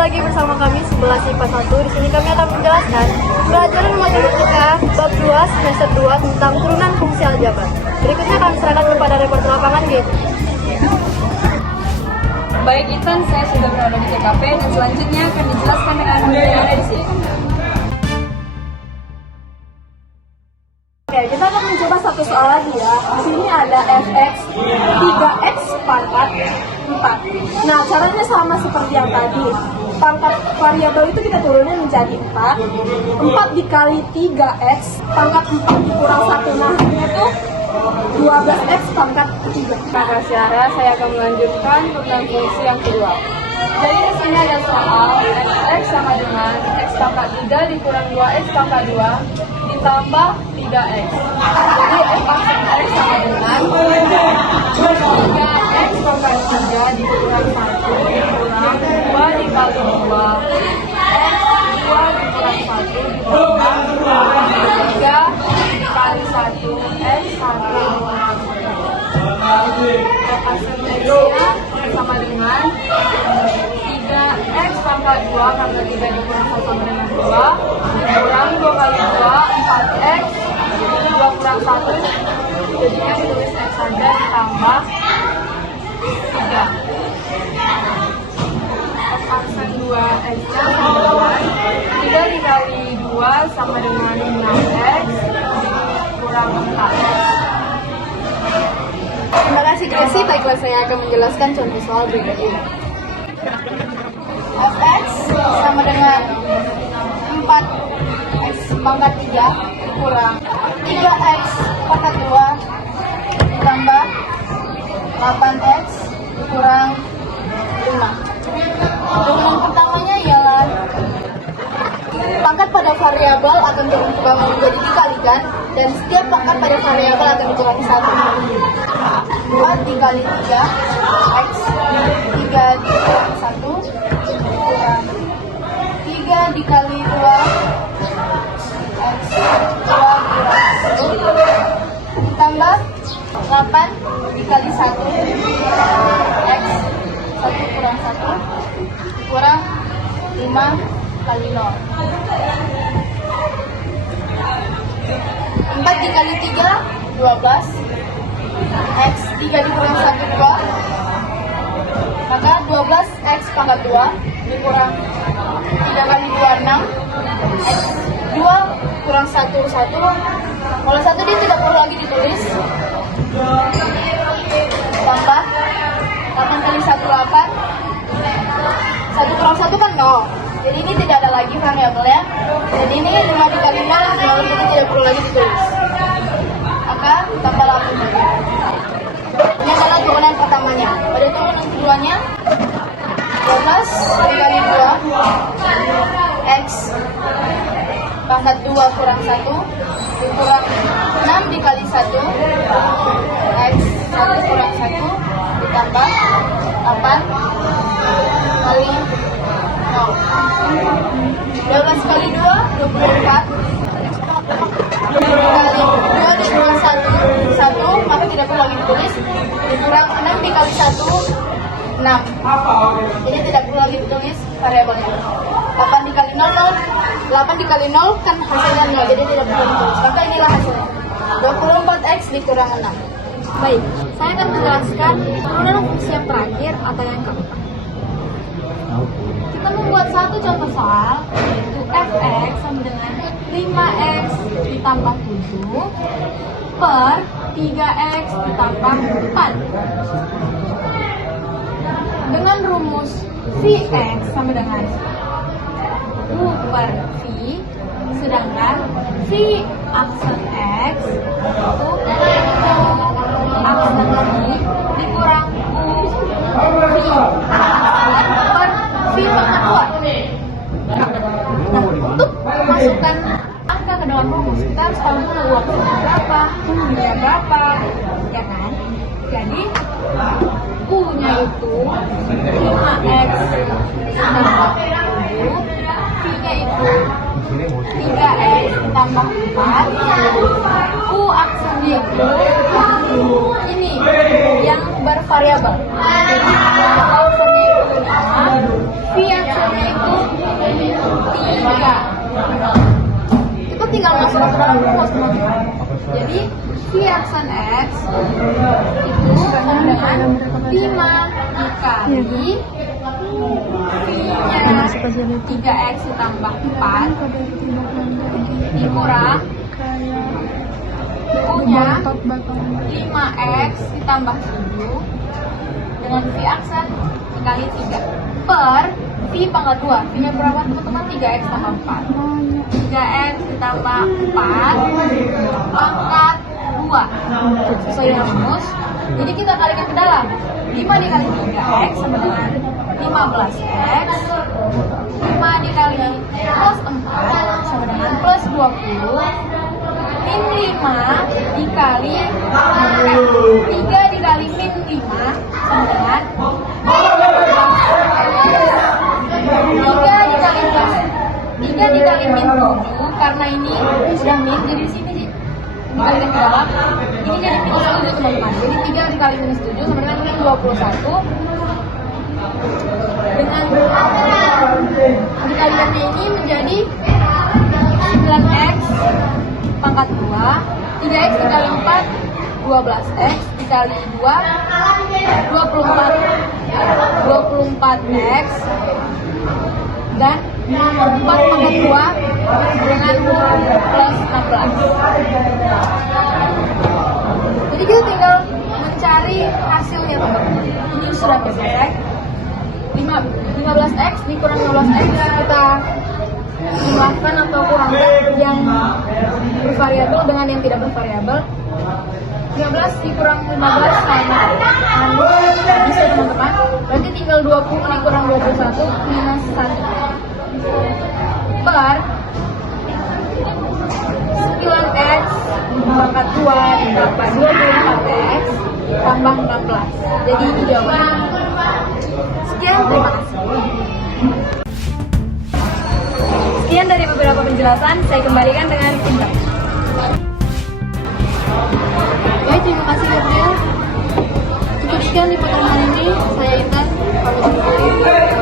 lagi bersama kami 11 IPA 1. Di sini kami akan menjelaskan pelajaran matematika bab 2 semester 2 tentang turunan fungsi aljabar. Berikutnya kami serahkan kepada reporter lapangan G. Baik Intan, saya sudah berada di TKP dan selanjutnya akan dijelaskan dengan yang ada di sini. Oke, kita akan mencoba satu soal lagi ya. Di sini ada fx 3x pangkat 4. Nah, caranya sama seperti yang tadi. Pangkat variabel itu kita turunin menjadi 4. 4 dikali 3x pangkat 4 dikurang 1. Nah, itu 12x pangkat 3. Terima kasih Ara, saya akan melanjutkan tentang fungsi yang kedua. Jadi di sini ada soal x sama dengan x pangkat 3 dikurang 2x pangkat 2 ditambah 3x. Jadi f pangkat x sama dengan 3x pangkat 3 dikurang 1 dikurang 2 dikali 2 x 2 dikurang 1 ditambah 3 dikali 1 x 1 X-nya sama dengan 3x pangkat 2 karena 3 dikurang 1 sama dengan 2 dikurang 2 kali 2 4x 2 kurang 1 jadinya tulis x saja ditambah 3 aksen 2x nya sama dengan 3 dikali 2 sama dengan 6x kurang 4. Terima kasih Gracie, baiklah saya akan menjelaskan contoh soal berikut ini. Fx sama dengan 4x pangkat 3 dikurang 3x pangkat 2 ditambah 8x dikurang 5. Turunan pertamanya ialah pangkat pada variabel akan turun ke bawah menjadi dikalikan dan setiap pangkat pada variabel akan dikurangi 1. 4 dikali 3 x 3 dikurangi 1 kurang 3 dikali 2 x 2 kurang 1 tambah 8 dikali 1 x 1 kurang 1 kurang 5 kali 0. 4 dikali 3 12 x 3 dikurang 1 2, maka 12x pangkat 2 dikurang 3 kali 2 6, x 2 kurang 1 1. Kalau 1 dia tidak perlu lagi ditulis, tambah 8 kali 1 8, 1 kurang 1 kan 0, jadi ini tidak ada lagi variabel ya. Jadi ini 5 dikali 0 0, jadi tidak perlu lagi ditulis, maka tambah 8 saja. Ini adalah turunan pertamanya. Pada turunan keduanya 12 dikali 2 x pangkat 2 kurang 1 dikurang 6 dikali 1 x 1 kurang 1 ditambah 8 kali 0. 12 kali 2 24 dikali 2 dikurang 1 maka tidak perlu lagi ditulis, dikurang 6 dikali 1 6, jadi tidak perlu lagi ditulis variabelnya. 8 dikali 0 8 dikali 0 kan hasilnya 0, jadi tidak perlu ditulis, maka inilah hasilnya 24x dikurang 6. Baik, saya akan menjelaskan turunan fungsi yang terakhir atau yang keempat. Kita membuat satu contoh soal, yaitu fx sama dengan 5x ditambah 7 per 3x ditambah 4 dengan rumus Vx sama dengan U per V, sedangkan V aksen X itu aksen V dikurang U V per V pangkat 2. Nah, untuk memasukkan angka ke dalam rumus kita harus tahu dulu waktunya berapa, U-nya berapa, ya kan? Jadi U-nya itu 5x ditambah 7, V-nya itu 3x ditambah 4, U aksennya itu ini yang bervariabel. Jadi aksennya itu V aksennya itu 3. Kita tinggal masuk ke dalam rumus, teman-teman. Jadi V aksen X itu sama dengan 5 dikali V-nya 3X ditambah 4 dikurang U-nya 5X ditambah 7 dengan V aksen dikali 3 per V pangkat 2. V-nya berapa, teman-teman? 3X tambah 4. 3X ditambah 4 pangkat 2 sesuai dengan rumus. Jadi kita kalikan ke dalam. 5 dikali 3X sama dengan 15X. 5 dikali plus 4 sama dengan plus 20. Min 5 dikali 3 dikali min 5 sama dengan 3 dikali min 7. Karena ini sudah min, jadi di sini dikalikan ke dalam, ini jadi minus 7, teman-teman. Jadi 3 dikali minus 7 sama dengan min 21. Dengan dikalikannya ini menjadi 9X pangkat 2. 3X dikali 4 12X dikali 2 24X dan 4 pangkat 2 dengan plus 16. Jadi kita tinggal mencari hasilnya, teman-teman. Ini sudah selesai. 15X dikurang 15X kita jumlahkan atau kurangkan yang bervariabel dengan yang tidak bervariabel. 15 dikurang 15 sama bisa, teman-teman. Berarti tinggal 20 dikurang 21 minus 1 per 9X pangkat 2 ditambah 24X tambah 14. Jadi ini jawabannya. Sekian, terima kasih. Sekian dari beberapa penjelasan, saya kembalikan dengan feedback. Baik, terima kasih Gabriel. Cukup sekian di pertemuan ini. Saya Intan, pamit undur diri.